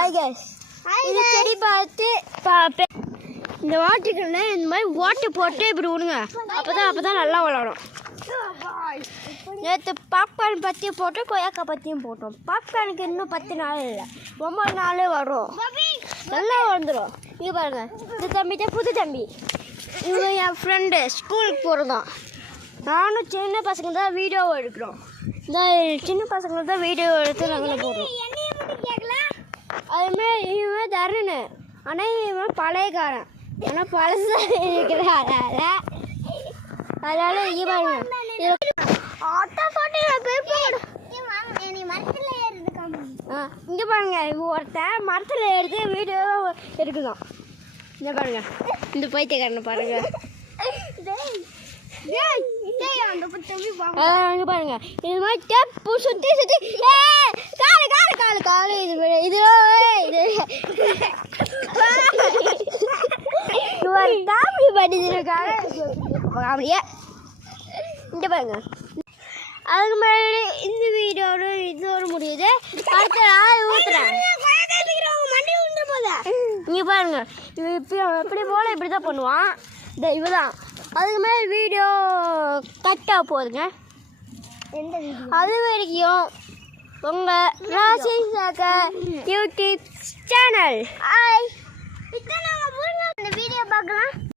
Hi guys இது செடி பார்த்து இந்த வாட்டுக்குள்ள இந்த மாதிரி ஓட்டு போட்டு இப்படி விடுங்க. அப்பதான் நல்லா வளரும். நேற்று பாப்கார்ன் பற்றி போட்டு கொய்யாக்காய் பற்றியும் போட்டோம். பாப்கார்னுக்கு இன்னும் 10 நாள் இல்லை, 9 நாளே வரும், நல்லா வந்துடும். இது பாருங்க, இந்த தம்பி தான் புது தம்பி. இவங்க என் ஃப்ரெண்டு, ஸ்கூலுக்கு போகிறதான். நானும் சின்ன பசங்க தான் வீடியோ எடுக்கிறோம். இந்த சின்ன பசங்க தான் வீடியோ எடுத்து நாங்கள் போடுறோம். அதுமாதிரி இவன் தருணு, ஆனால் இவன் பழையக்காரன், ஆனால் பழசாக இருக்கிறான். அதனால இங்கே பாருங்க, இங்கே பாருங்க, ஒருத்தன் மரத்தில் எடுத்து வீடியோ எடுக்கலாம். இந்த பாருங்க, இந்த பைத்தியக்காரனை பாருங்க. இங்கே பாருங்க, இது மாதிரி டேப்பு சுற்றி சுற்றி காலு காலு காலு காலு இது காமெடி பண்ணிருக்காங்க. காமெடியா இங்கே பாருங்க. அதுக்கு மேலே இந்த வீடியோட இதோடு முடியுது. அடுத்த நாள் ஊற்றுறேன். இங்கே பாருங்க, எப்படி போல இப்படி தான் பண்ணுவான். இந்த இவதான் அதுக்கு மேலே வீடியோ கட்டாக போகுதுங்க. அது வரைக்கும் உங்கள் ராசி யூடியூப் சேனல். இந்த வீடியோ பார்க்கலாம்.